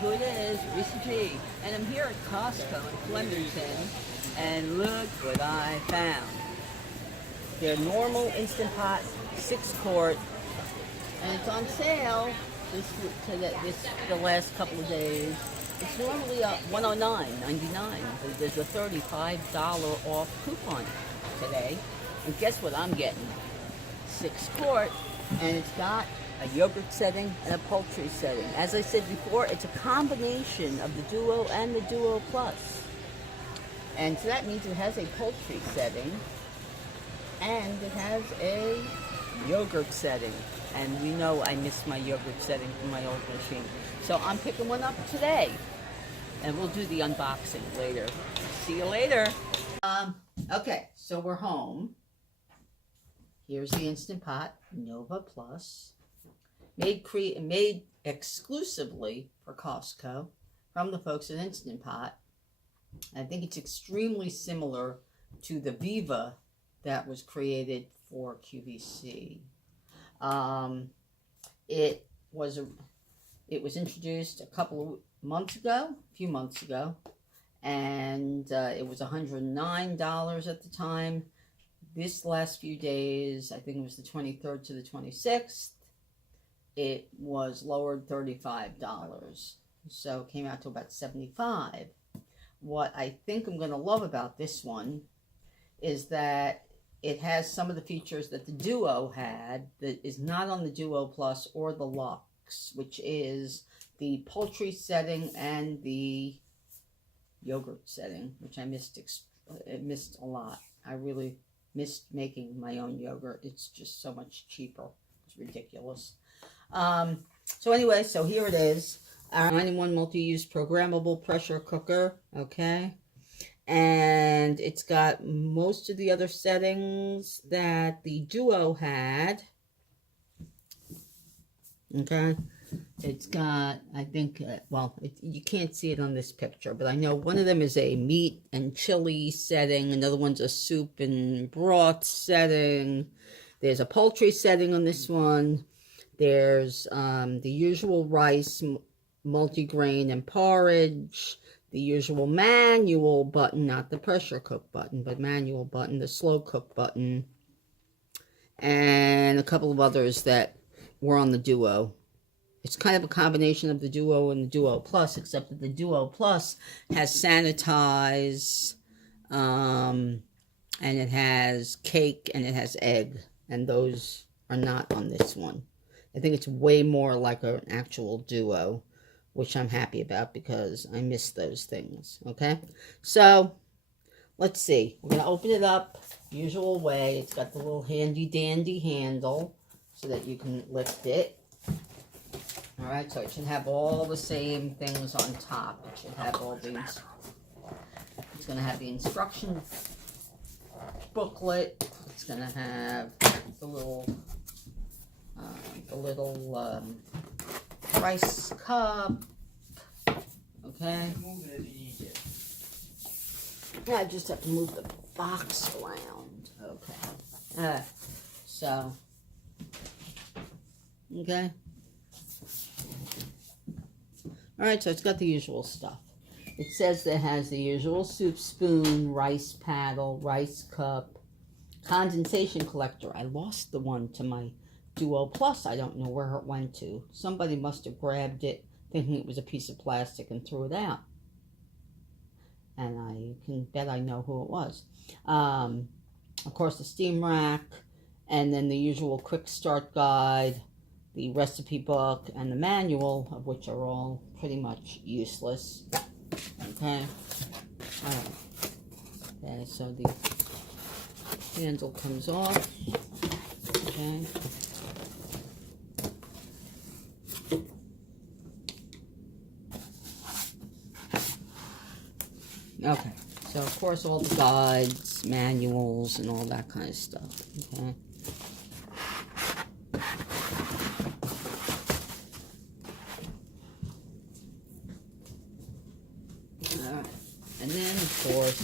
who it is, Reese P. And I'm here at Costco in Flemington, and look what I found. Their normal Instant Pot 6-quart, and it's on sale the last couple of days. It's normally $109.99, but there's a $35 off coupon today. And guess what I'm getting? 6-quart, and it's got a yogurt setting and a poultry setting. As I said before, it's a combination of the Duo and the Duo Plus. And so that means it has a poultry setting and it has a yogurt setting. And we know I miss my yogurt setting from my old machine. So I'm picking one up today. And we'll do the unboxing later. See you later. Okay, so we're home. Here's the Instant Pot, Nova Plus. Made exclusively for Costco from the folks at Instant Pot. I think it's extremely similar to the Viva that was created for QVC. It was introduced a few months ago, and it was $109 at the time. This last few days, I think it was the 23rd to the 26th, it was lowered $35. So it came out to about $75. What I think I'm going to love about this one is that it has some of the features that the Duo had that is not on the Duo Plus or the Luxe, which is the poultry setting and the yogurt setting, which I missed a lot. I really missed making my own yogurt. It's just so much cheaper. It's ridiculous. So anyway, so here it is. Our 9-in-1 multi-use programmable pressure cooker. Okay. And it's got most of the other settings that the Duo had. Okay. It's got, I think, you can't see it on this picture, but I know one of them is a meat and chili setting. Another one's a soup and broth setting. There's a poultry setting on this one. There's the usual rice, multigrain, and porridge. The usual manual button, not the pressure cook button, but manual button, the slow cook button. And a couple of others that were on the Duo. It's kind of a combination of the Duo and the Duo Plus, except that the Duo Plus has sanitize, and it has cake, and it has egg. And those are not on this one. I think it's way more like an actual Duo, which I'm happy about because I miss those things. Okay? So, let's see. We're going to open it up usual way. It's got the little handy-dandy handle so that you can lift it. Alright, so it should have all the same things on top. It should have all these. It's going to have the instruction booklet. It's going to have the little rice cup. Okay. Yeah, I just have to move the box around. Okay. So. Okay. Alright, so it's got the usual stuff. It says that it has the usual soup spoon, rice paddle, rice cup, condensation collector. I lost the one to my Duo Plus. I don't know where it went to. Somebody must have grabbed it thinking it was a piece of plastic and threw it out. And I can bet I know who it was. Of course, the steam rack, and then the usual quick start guide, the recipe book, and the manual, of which are all pretty much useless. Okay. Alright. Okay, so the handle comes off. Okay. Okay. So, of course, all the guides, manuals, and all that kind of stuff. Okay. And then, of course,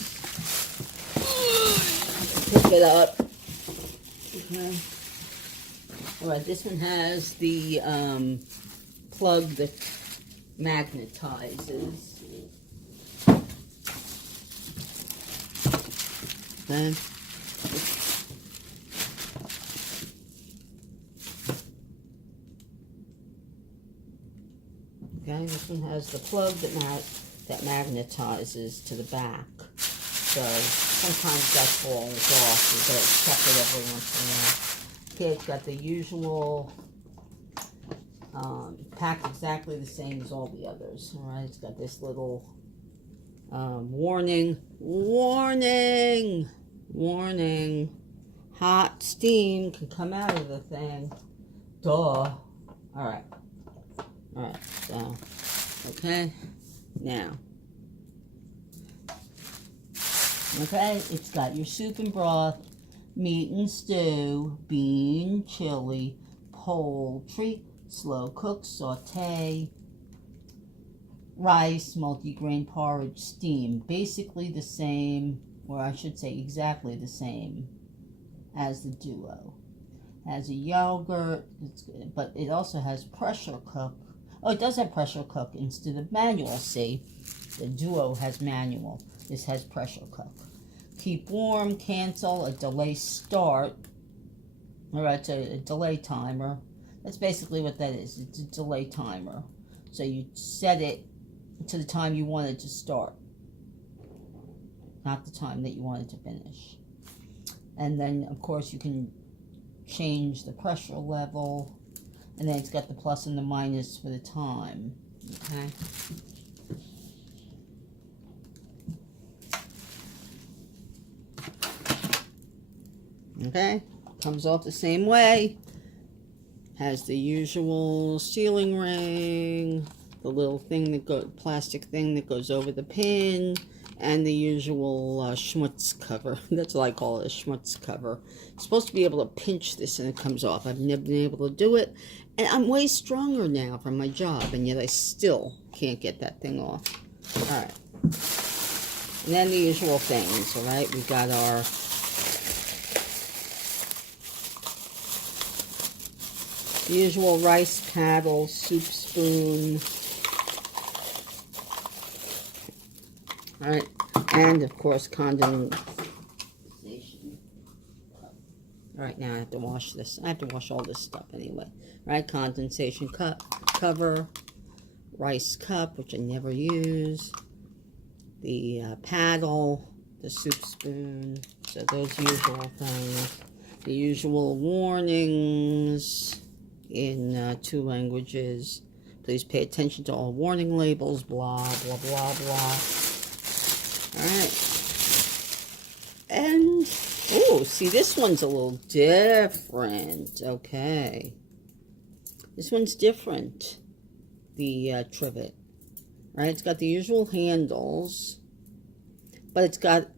pick it up. Okay. Alright, this one has the plug that magnetizes. Okay. Okay, this one has the plug that magnetizes to the back. So sometimes that falls off. You gotta check it every once in a while. Okay, it's got the usual, packed exactly the same as all the others. All right, it's got this little warning, hot steam can come out of the thing. Duh. All right, so, okay, now, okay, it's got your soup and broth, meat and stew, bean, chili, poultry, slow cook, saute, rice, multigrain porridge, steam. Basically the same, or I should say exactly the same as the Duo. Has a yogurt, but it also has pressure cook. Oh, it does have pressure cook instead of manual. See, the Duo has manual. This has pressure cook. Keep warm, cancel, a delay start. All right, so a delay timer. That's basically what that is. It's a delay timer. So you set it to the time you want it to start, not the time that you want it to finish. And then, of course, you can change the pressure level. And then it's got the plus and the minus for the time. Okay. Okay, comes off the same way. Has the usual sealing ring, the little thing plastic thing that goes over the pin, and the usual schmutz cover. That's what I call it, a schmutz cover. It's supposed to be able to pinch this and it comes off. I've never been able to do it, and I'm way stronger now from my job, and yet I still can't get that thing off. All right, and then the usual things. All right, we got our usual rice paddle, soup spoon. All right, and of course condensation. All right, now I have to wash this. I have to wash all this stuff anyway. All right, condensation cup, cover, rice cup, which I never use, the paddle, the soup spoon. So those usual things. The usual warnings in 2 languages. Please pay attention to all warning labels, blah, blah, blah, blah. Alright. And, oh, see, this one's a little different. Okay. This one's different. The Trivet. Right? It's got the usual handles, but it's got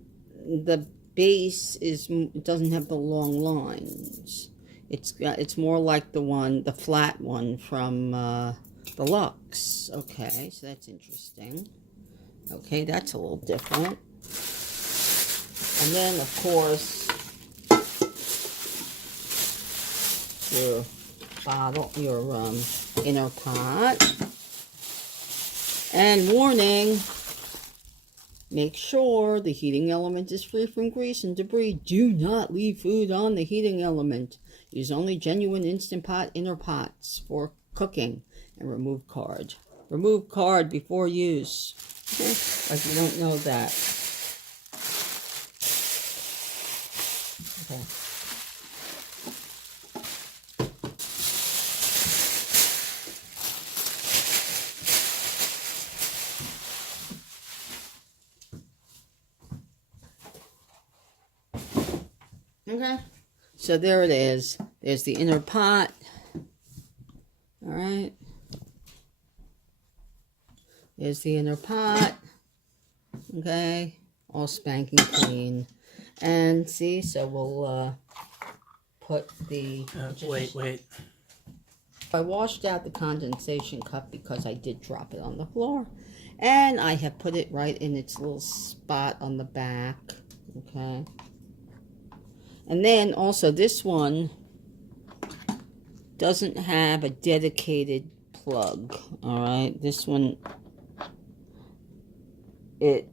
the base it doesn't have the long lines. It's more like the flat one from the Lux. Okay, so that's interesting. Okay, that's a little different. And then, of course, your bottle, your inner pot. And warning, make sure the heating element is free from grease and debris. Do not leave food on the heating element. Use only genuine Instant Pot inner pots for cooking. And remove card. Remove card before use. Like you don't know that. Okay. Okay. So there it is. There's the inner pot. All right. There's the inner pot. Okay. All spanking clean. And see, so we'll put the... Wait. I washed out the condensation cup because I did drop it on the floor. And I have put it right in its little spot on the back. Okay. And then also this one doesn't have a dedicated plug. All right, this one, it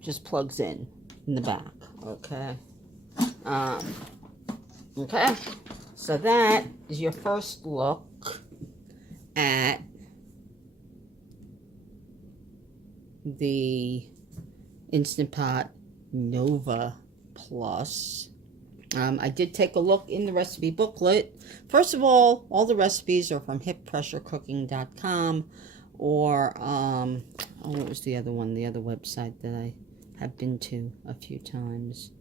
just plugs in the back. Okay. Okay. So that is your first look at the Instant Pot Nova Plus. I did take a look in the recipe booklet. First of all the recipes are from hippressurecooking.com or, what was the other one? The other website that I have been to a few times.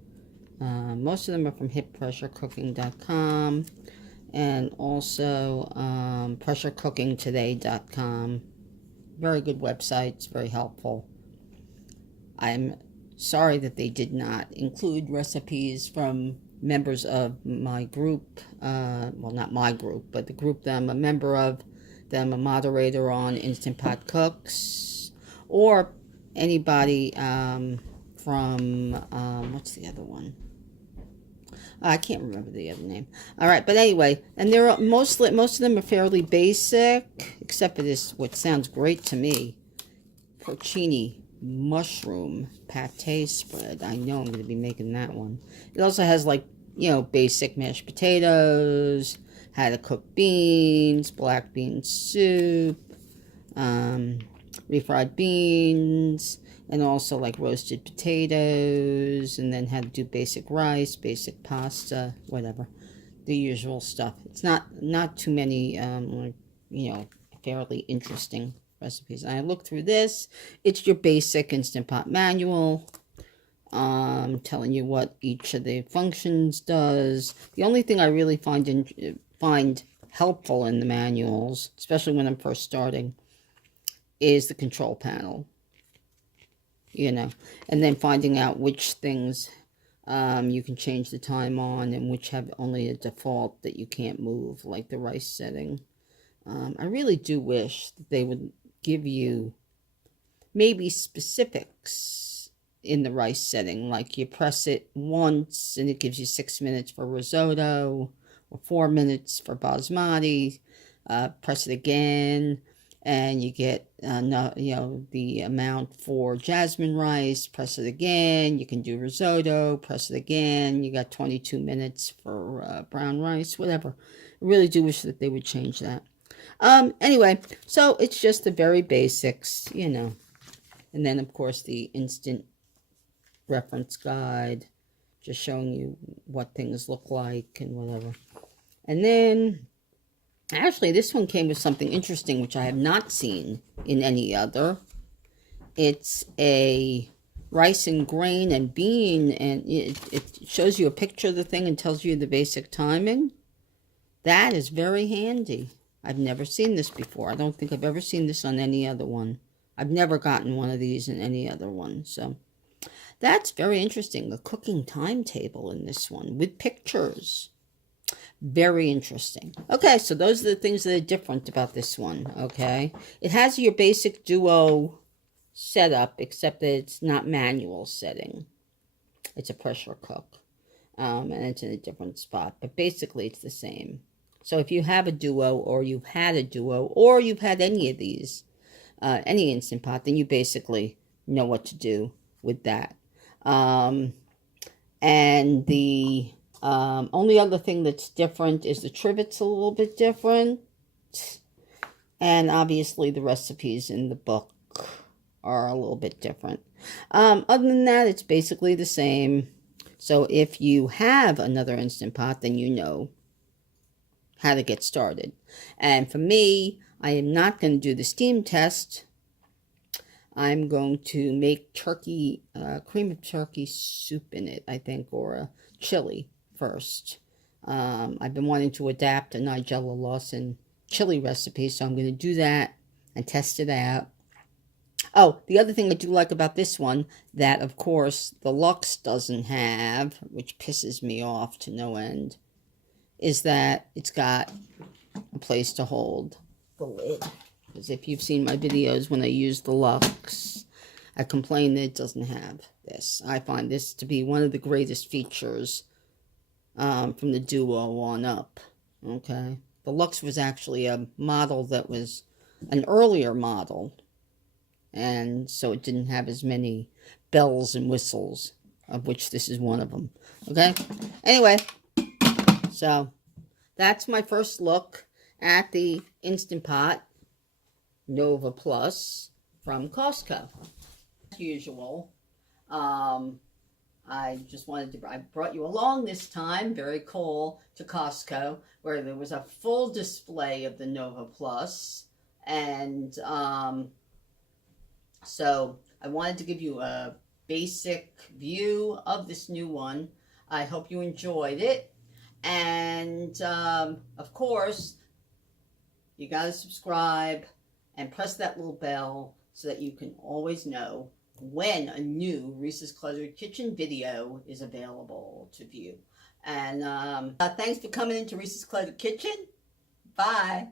Most of them are from hippressurecooking.com and also pressurecookingtoday.com. Very good websites, very helpful. I'm sorry that they did not include recipes from members of my group. Well, not my group, but the group that I'm a member of, that I'm a moderator on, Instant Pot Cooks, or anybody from, what's the other one? I can't remember the other name. All right, but anyway, and they're most of them are fairly basic, except for this, what sounds great to me, porcini mushroom pate spread. I know I'm going to be making that one. It also has, like, you know, basic mashed potatoes, how to cook beans, black bean soup, refried beans, and also like roasted potatoes, and then how to do basic rice, basic pasta, whatever, the usual stuff. It's not too many, you know, fairly interesting recipes. I looked through this. It's your basic Instant Pot manual, telling you what each of the functions does. The only thing I really find helpful in the manuals, especially when I'm first starting, is the control panel. You know, and then finding out which things you can change the time on and which have only a default that you can't move, like the rice setting. I really do wish that they would give you maybe specifics in the rice setting, like you press it once and it gives you 6 minutes for risotto or 4 minutes for basmati. Press it again and you get the amount for jasmine rice. Press it again, you can do risotto. Press it again, you got 22 minutes for brown rice, whatever. I really do wish that they would change that. Anyway, so it's just the very basics, you know. And then, of course, the instant reference guide, just showing you what things look like and whatever. And then, actually, this one came with something interesting, which I have not seen in any other. It's a rice and grain and bean, and it shows you a picture of the thing and tells you the basic timing. That is very handy. I've never seen this before. I don't think I've ever seen this on any other one. I've never gotten one of these in any other one. So that's very interesting. A cooking timetable in this one with pictures. Very interesting. Okay, so those are the things that are different about this one, okay? It has your basic duo setup, except that it's not manual setting. It's a pressure cook, and it's in a different spot. But basically, it's the same. So if you have a duo, or you've had a duo, or you've had any of these, any Instant Pot, then you basically know what to do with that. And the only other thing that's different is the Trivet's a little bit different. And obviously the recipes in the book are a little bit different. Other than that, it's basically the same. So if you have another Instant Pot, then you know how to get started. And for me, I am not going to do the steam test. I'm going to make turkey, cream of turkey soup in it, I think, or a chili first. I've been wanting to adapt a Nigella Lawson chili recipe, so I'm going to do that and test it out. Oh, the other thing I do like about this one, that, of course, the Luxe doesn't have, which pisses me off to no end, is that it's got a place to hold the lid. Because if you've seen my videos when I use the Luxe, I complain that it doesn't have this. I find this to be one of the greatest features from the Duo on up. Okay? The Luxe was actually a model that was an earlier model, and so it didn't have as many bells and whistles, of which this is one of them. Okay? Anyway, so that's my first look at the Instant Pot Nova Plus from Costco. As usual, I just wanted to, I brought you along this time, very cool, to Costco, where there was a full display of the Nova Plus. And so I wanted to give you a basic view of this new one. I hope you enjoyed it. And of course, you got to subscribe and press that little bell so that you can always know when a new Reese's Cluttered Kitchen video is available to view. And thanks for coming into Reese's Cluttered Kitchen. Bye.